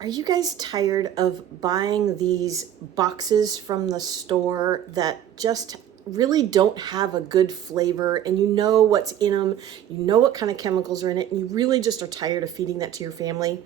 Are you guys tired of buying these boxes from the store that just really don't have a good flavor, and you know what's in them, you know what kind of chemicals are in it, and you really just are tired of feeding that to your family?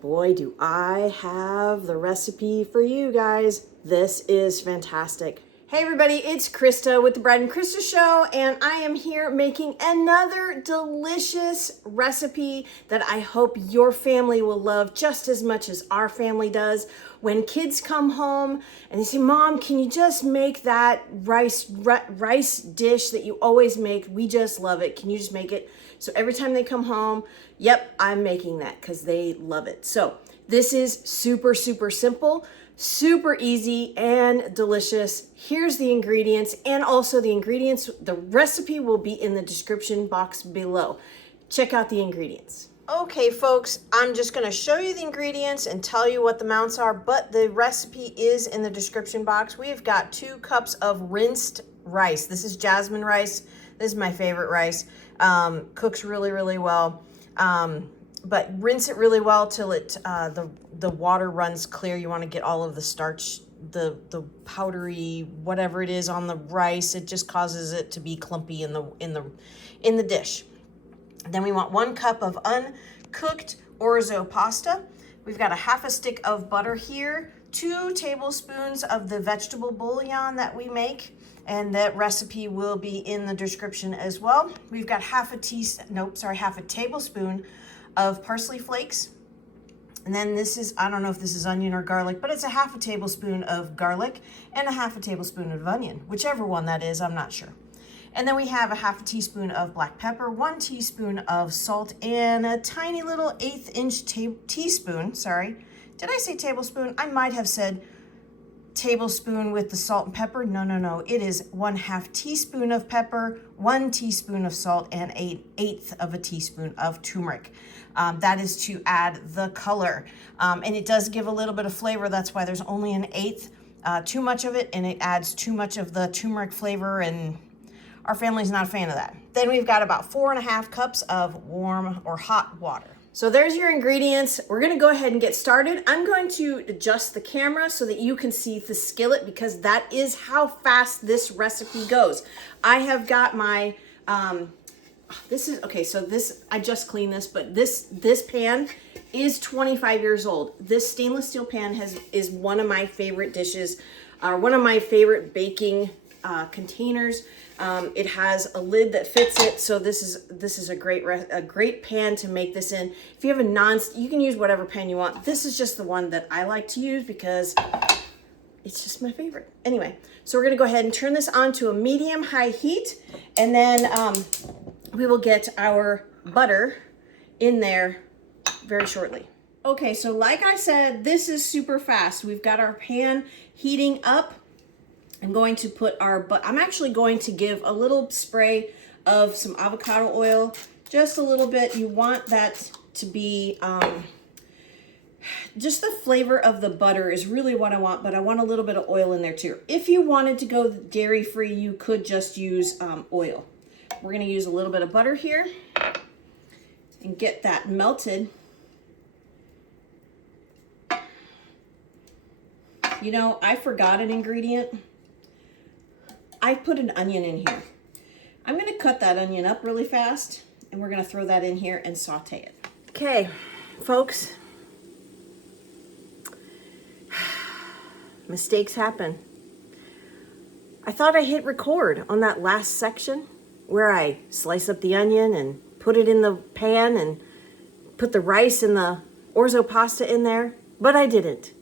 Boy, do I have the recipe for you guys. This is fantastic. Hey everybody, it's Krista with the Brad and Krista Show, and I am here making another delicious recipe that I hope your family will love just as much as our family does. When kids come home and they say, Mom, can you just make that rice dish that you always make? We just love it. Can you just make it? So every time they come home, yep, I'm making that because they love it. So this is super, super simple, super easy and delicious. Here's the ingredients, and also the recipe will be in the description box below. Check out the ingredients. Okay, folks, I'm just going to show you the ingredients and tell you what the amounts are, but the recipe is in the description box. We've got 2 cups of rinsed rice. This is Jasmine rice. This is my favorite rice. Cooks really, really well. But rinse it really well till the water runs clear. You want to get all of the starch, the powdery, whatever it is on the rice. It just causes it to be clumpy in the dish. Then we want 1 cup of uncooked orzo pasta. We've got a half a stick of butter here, 2 tablespoons of the vegetable bouillon that we make, and that recipe will be in the description as well. We've got half a tablespoon of parsley flakes. And then this is, I don't know if this is onion or garlic, but it's a half a tablespoon of garlic and a half a tablespoon of onion, whichever one that is, I'm not sure. And then we have a half a teaspoon of black pepper, 1 teaspoon of salt, and a tiny little 1/8 inch teaspoon, sorry. Did I say tablespoon? I might have said tablespoon with the salt and pepper. No. It is 1/2 teaspoon of pepper, 1 teaspoon of salt, and 1/8 of a teaspoon of turmeric. That is to add the color. And it does give a little bit of flavor. That's why there's only 1/8. Too much of it, and it adds too much of the turmeric flavor, and our family's not a fan of that. Then we've got about 4.5 cups of warm or hot water. So there's your ingredients. We're gonna go ahead and get started. I'm going to adjust the camera so that you can see the skillet, because that is how fast this recipe goes. I have got my, I just cleaned this, but this pan is 25 years old. This stainless steel pan is one of my favorite dishes, one of my favorite baking containers. It has a lid that fits it, so this is a great pan to make this in. If you have you can use whatever pan you want. This is just the one that I like to use because it's just my favorite. Anyway, so we're gonna go ahead and turn this on to a medium-high heat, and then we will get our butter in there very shortly. Okay, so like I said, this is super fast. We've got our pan heating up. I'm going to put I'm actually going to give a little spray of some avocado oil, just a little bit. You want that to be, just the flavor of the butter is really what I want, but I want a little bit of oil in there too. If you wanted to go dairy-free, you could just use oil. We're gonna use a little bit of butter here and get that melted. You know, I forgot an ingredient. I put an onion in here. I'm gonna cut that onion up really fast, and we're gonna throw that in here and saute it. Okay, folks, mistakes happen. I thought I hit record on that last section where I slice up the onion and put it in the pan and put the rice and the orzo pasta in there, but I didn't.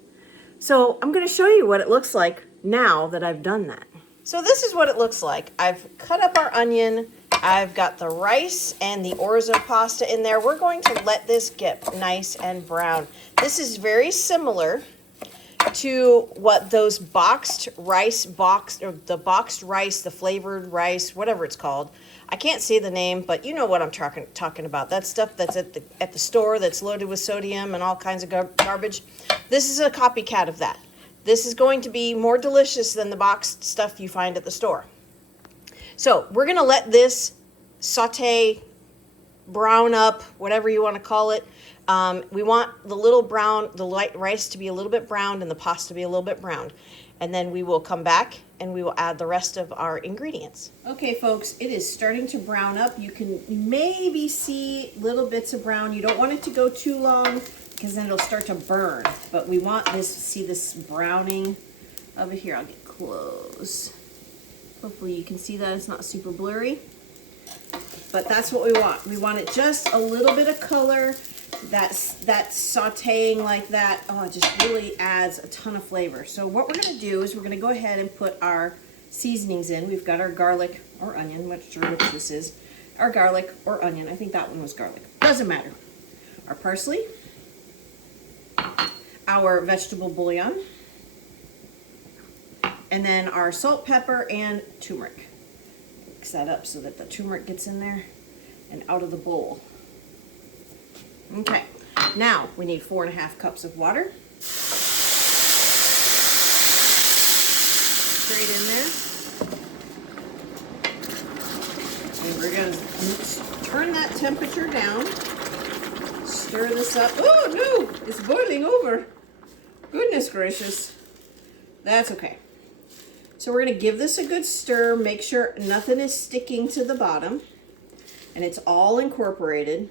So I'm gonna show you what it looks like now that I've done that. So this is what it looks like. I've cut up our onion. I've got the rice and the orzo pasta in there. We're going to let this get nice and brown. This is very similar to what those the boxed rice, the flavored rice, whatever it's called. I can't say the name, but you know what I'm talking about. That stuff that's at the store that's loaded with sodium and all kinds of garbage. This is a copycat of that. This is going to be more delicious than the boxed stuff you find at the store. So we're gonna let this saute, brown up, whatever you wanna call it, We want the little brown, the light rice to be a little bit browned and the pasta to be a little bit browned. And then we will come back and we will add the rest of our ingredients. Okay, folks, it is starting to brown up. You can maybe see little bits of brown. You don't want it to go too long because then it'll start to burn. But we want this, see this browning over here. I'll get close. Hopefully you can see that it's not super blurry. But that's what we want. We want it just a little bit of color. That sauteing like that, oh, it just really adds a ton of flavor. So what we're gonna do is we're gonna go ahead and put our seasonings in. We've got our garlic or onion, I'm not sure which this is. Our garlic or onion, I think that one was garlic. Doesn't matter. Our parsley, our vegetable bouillon, and then our salt, pepper, and turmeric. Mix that up so that the turmeric gets in there and out of the bowl. Okay, now we need 4.5 cups of water. Straight in there. And we're gonna turn that temperature down. Stir this up. Oh no, it's boiling over. Goodness gracious. That's okay. So we're gonna give this a good stir, make sure nothing is sticking to the bottom and it's all incorporated.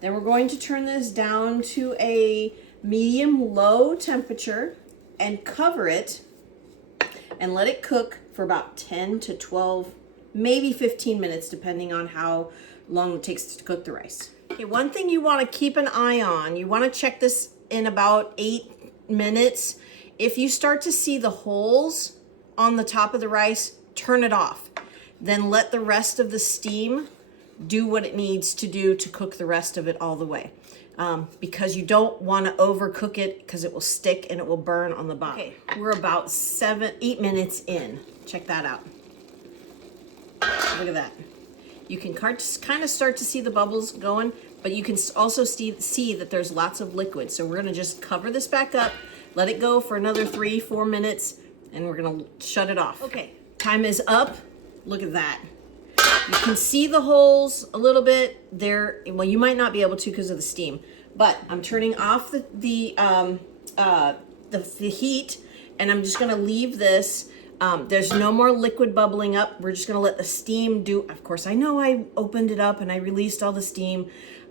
Then we're going to turn this down to a medium-low temperature and cover it and let it cook for about 10 to 12, maybe 15 minutes, depending on how long it takes to cook the rice. Okay, one thing you want to keep an eye on, you want to check this in about 8 minutes. If you start to see the holes on the top of the rice, turn it off. Then let the rest of the steam do what it needs to do to cook the rest of it all the way. Because you don't want to overcook it because it will stick and it will burn on the bottom. Okay, we're about 8 minutes in. Check that out. Look at that. You can kind of start to see the bubbles going, but you can also see that there's lots of liquid. So we're gonna just cover this back up, let it go for another 3-4 minutes, and we're gonna shut it off. Okay, time is up. Look at that. You can see the holes a little bit there. Well, you might not be able to because of the steam, but I'm turning off the heat, and I'm just gonna leave this. There's no more liquid bubbling up. We're just gonna let the steam do. Of course, I know I opened it up and I released all the steam.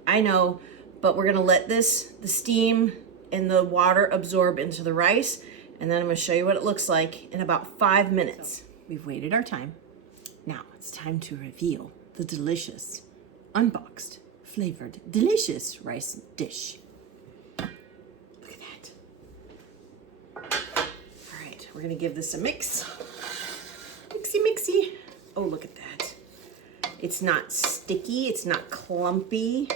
I know, but we're gonna let the steam and the water absorb into the rice, and then I'm gonna show you what it looks like in about 5 minutes. So, we've waited our time. Now it's time to reveal the delicious, unboxed, flavored, delicious rice dish. Look at that. All right, we're gonna give this a mix. Mixy. Oh, look at that. It's not sticky, it's not clumpy.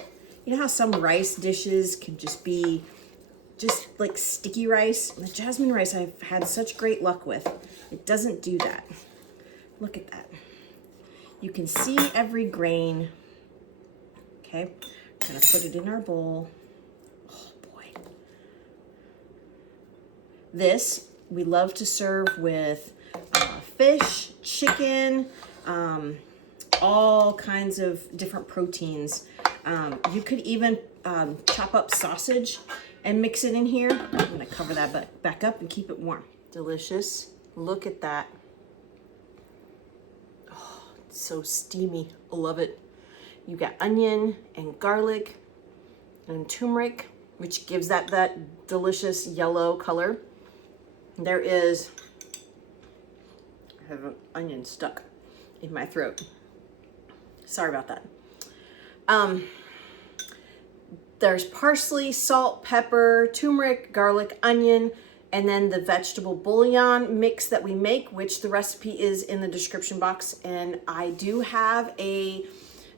You know how some rice dishes can just be just like sticky rice? The jasmine rice I've had such great luck with. It doesn't do that. Look at that. You can see every grain. Okay, I'm gonna put it in our bowl. Oh boy. This, we love to serve with fish, chicken, all kinds of different proteins. You could even chop up sausage and mix it in here. I'm gonna cover that back up and keep it warm. Delicious, look at that. So steamy, I love it. You got onion and garlic and turmeric, which gives that delicious yellow color. There is, I have an onion stuck in my throat. Sorry about that. There's parsley, salt, pepper, turmeric, garlic, onion, and then the vegetable bouillon mix that we make, which the recipe is in the description box. And I do have a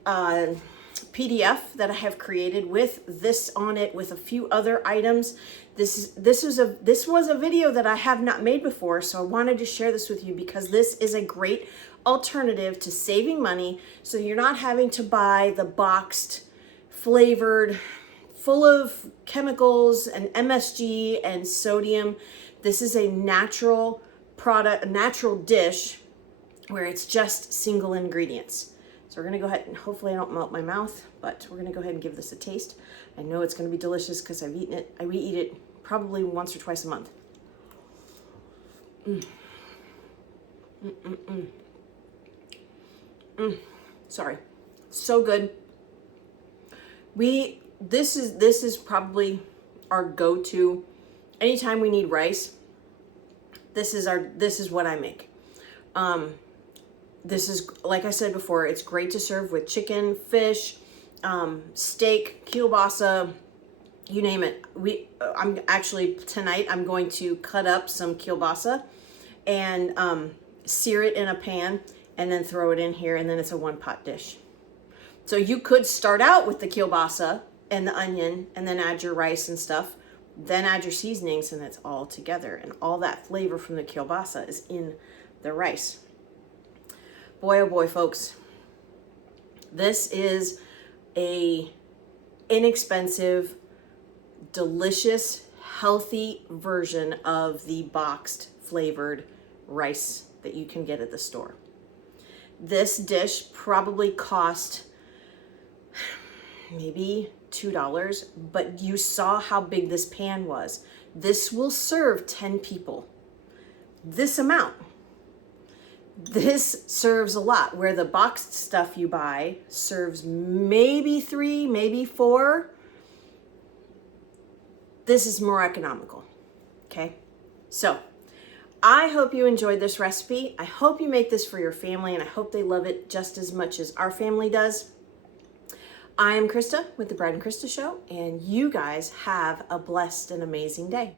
PDF that I have created with this on it, with a few other items. This was a video that I have not made before, so I wanted to share this with you because this is a great alternative to saving money. So you're not having to buy the boxed, flavored, full of chemicals and MSG and sodium. This is a natural product, a natural dish where it's just single ingredients. So we're gonna go ahead and hopefully I don't melt my mouth, but we're gonna go ahead and give this a taste. I know it's gonna be delicious because I've eaten it. I eat it probably once or twice a month. Sorry, so good. This is probably our go-to. Anytime we need rice, this is what I make. This is, like I said before, it's great to serve with chicken, fish, steak, kielbasa, you name it. I'm actually, tonight I'm going to cut up some kielbasa and sear it in a pan and then throw it in here, and then it's a one-pot dish. So you could start out with the kielbasa and the onion and then add your rice and stuff, then add your seasonings, and it's all together. And all that flavor from the kielbasa is in the rice. Boy, oh boy, folks. This is a inexpensive, delicious, healthy version of the boxed flavored rice that you can get at the store. This dish probably cost maybe $2, but you saw how big this pan was. This will serve 10 people. This amount. This serves a lot, where the boxed stuff you buy serves maybe 3, maybe 4. This is more economical, okay? So I hope you enjoyed this recipe. I hope you make this for your family, and I hope they love it just as much as our family does. I am Krista with the Bride and Krista Show, and you guys have a blessed and amazing day.